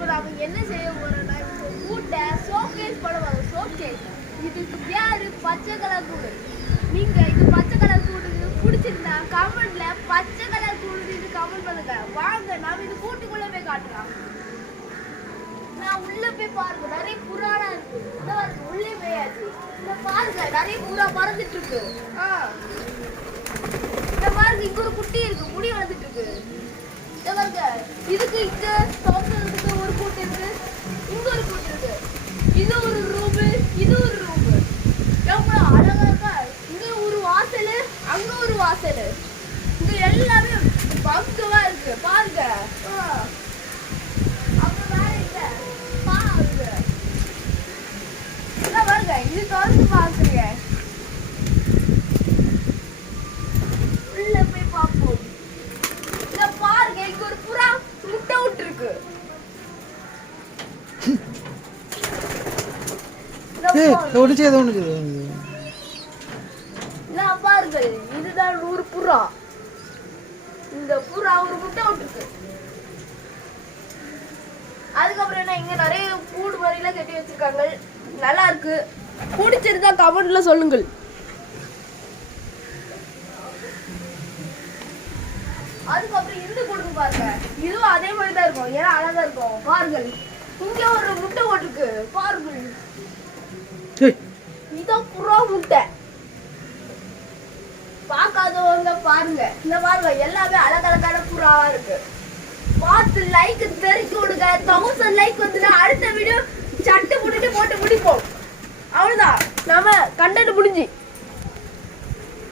இப்போ அவங்க என்ன செய்ய போறோம்னா இப்போ கூட்டை ஷோகேஸ் பண்ணுவாங்க ஷோகேஸ் இதுக்கு பேரு பச்சை கலர் கூடு நீங்க இது பச்சை கலர் கூடு பிடிச்சிருந்தா கமெண்ட்ல பச்சை கலர் கூடு இது கமெண்ட் பண்ணுங்க. வாங்க நாம இது கூட்டுக்குள்ள போய் காட்டலாம். நான் உள்ள போய் பாருங்க நிறைய புறாடா இருக்கு. இந்த உள்ளே போயாச்சு. இந்த பாருங்க நிறைய புறா பறந்துட்டு இருக்கு இந்த பாருங்க இங்க ஒரு குட்டி இருக்கு முடி வளர்ந்துட்டு இருக்கு இந்த பாருங்க இதுக்கு இங்க திறந்ததுக்கு ஒரு கூட்டு இருக்கு இங்க ஒரு கூட்டு இருக்கு இது ஒரு ரூம் இது ஒரு ரூம் எவ்வளவு அழகா இருக்கா இங்க ஒரு வாசல் அங்க ஒரு வாசல். இங்க எல்லாமே பங்கவா இருக்கு. பாருங்க. பாருங்க இது திறந்து பாக்குறீங்க உள்ள போய் பார்ப்போம். இங்க பாருங்க இங்க ஒரு புறா முட்டை ஏய் பாருங்க. ஒன்று செய்யுது ஒன்று செய்யுது நான் பாருங்கள் இதுதான் ஒரு புறா. இந்த புறா ஒரு முட்டை விட்டுருக்கு. அதுக்கப்புறம் என்ன இங்க நிறைய கூடு மாதிரிலாம் கட்டி வச்சிருக்காங்க. நல்லா இருக்கு. பிடிச்சிருந்தா கமெண்ட்ல சொல்லுங்கள். அதுக்கப்புறம் இந்த கூடு பாருங்க. இதுவும் அதே மாதிரி தான் இருக்கும். ஏன்னா அழகா இருக்கும். பாருங்கள். இங்க ஒரு முட்டை போட்டிருக்கு. பாருங்கள். இதான் புறா முட்டை. பார்க்காதவங்க பாருங்க. இந்த பாருங்க எல்லாமே அழகழகான புறாவா இருக்கு. பார்த்து லைக் தெரிஞ்சு விடுங்க தௌசண்ட் லைக் வந்துட்டு அடுத்த வீடியோ சட்டு போட்டுட்டு போட்டு முடிப்போம். அவ்வளவுதான். நம்ம கண்டென்ட் முடிஞ்சு.